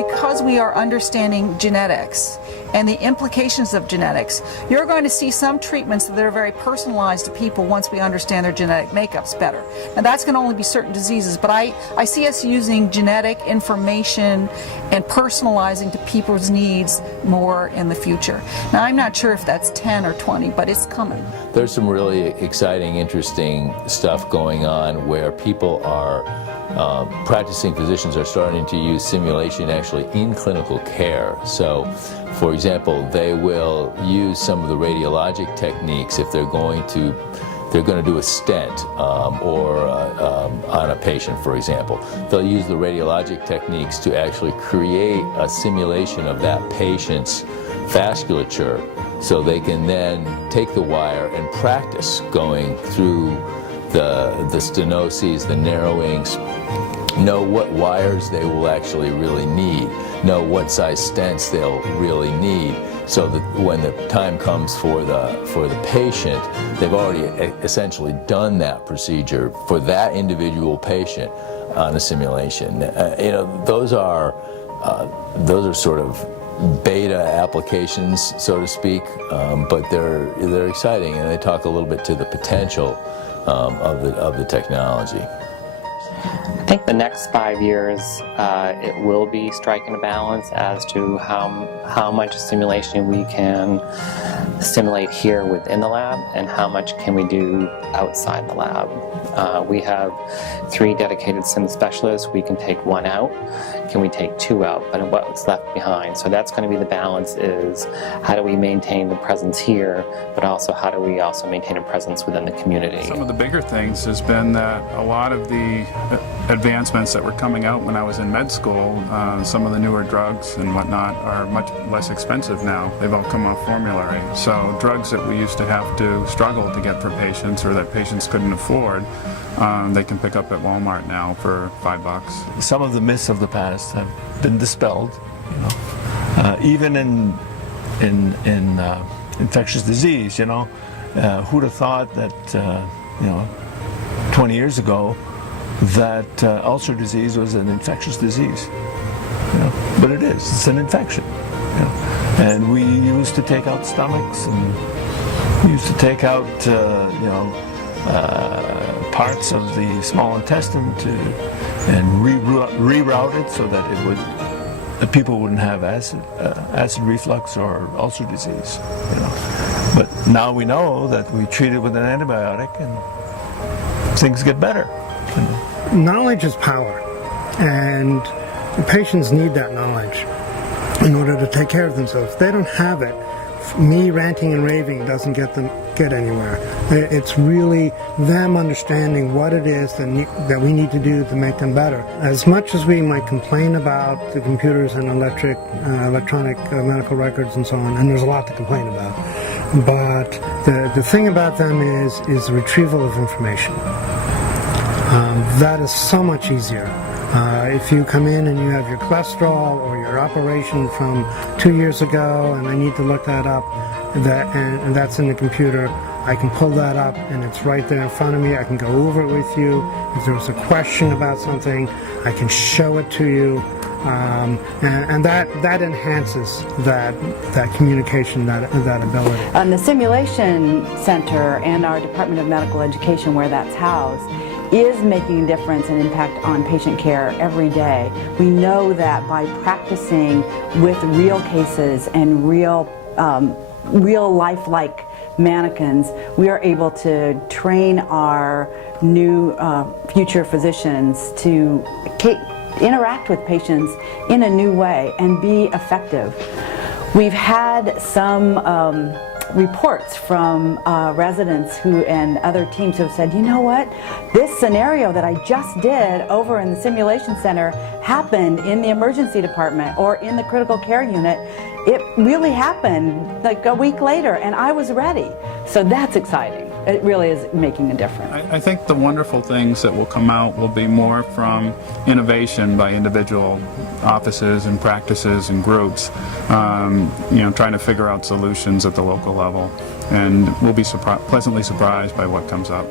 because we are understanding genetics and the implications of genetics, you're going to see some treatments that are very personalized to people once we understand their genetic makeups better. And that's going to only be certain diseases, but I see us using genetic information and personalizing to people's needs more in the future. Now, I'm not sure if that's 10 or 20, but it's coming. There's some really exciting, interesting stuff going on where people are practicing physicians are starting to use simulation actually in clinical care. So, for example, they will use some of the radiologic techniques if they're going to do a stent or on a patient, for example. They'll use the radiologic techniques to actually create a simulation of that patient's vasculature, so they can then take the wire and practice going through the stenoses, the narrowings, know what wires they will actually really need, know what size stents they'll really need, so that when the time comes for the patient, they've already essentially done that procedure for that individual patient on a simulation. Those are sort of beta applications, so to speak, but they're exciting, and they talk a little bit to the potential of the technology. I think the next 5 years it will be striking a balance as to how much simulation we can simulate here within the lab and how much can we do outside the lab. We have 3 dedicated sim specialists. We can take 1 out. Can we take 2 out? But what's left behind? So that's going to be the balance, is how do we maintain the presence here, but also how do we also maintain a presence within the community? Some of the bigger things has been that a lot of the advancements that were coming out when I was in med school, some of the newer drugs and whatnot are much less expensive now. They've all come off formulary. So drugs that we used to have to struggle to get for patients, or that patients couldn't afford, they can pick up at Walmart now for $5. Some of the myths of the past have been dispelled. Even in infectious disease, who'd have thought that 20 years ago that ulcer disease was an infectious disease? But it is. It's an infection. And we used to take out stomachs, and we used to take out parts of the small intestine and reroute it so that people wouldn't have acid reflux or ulcer disease. But now we know that we treat it with an antibiotic and things get better. Knowledge is power, and patients need that knowledge in order to take care of themselves. If they don't have it, me ranting and raving doesn't get anywhere. It's really them understanding what it is that we need to do to make them better. As much as we might complain about the computers and electronic medical records and so on, and there's a lot to complain about, but the thing about them is the retrieval of information. That is so much easier. If you come in and you have your cholesterol or your operation from 2 years ago and I need to look that up, and that's in the computer, I can pull that up and it's right there in front of me. I can go over it with you. If there's a question about something, I can show it to you. And that enhances that communication, that ability. The Simulation Center and our Department of Medical Education, where that's housed, is making a difference and impact on patient care every day. We know that by practicing with real cases and real lifelike mannequins, we are able to train our new future physicians to interact with patients in a new way and be effective. We've had some reports from residents and other teams who have said, you know what, this scenario that I just did over in the simulation center happened in the emergency department or in the critical care unit. It really happened like a week later and I was ready. So that's exciting. It really is making a difference. I think the wonderful things that will come out will be more from innovation by individual offices and practices and groups, trying to figure out solutions at the local level. And we'll be pleasantly surprised by what comes up.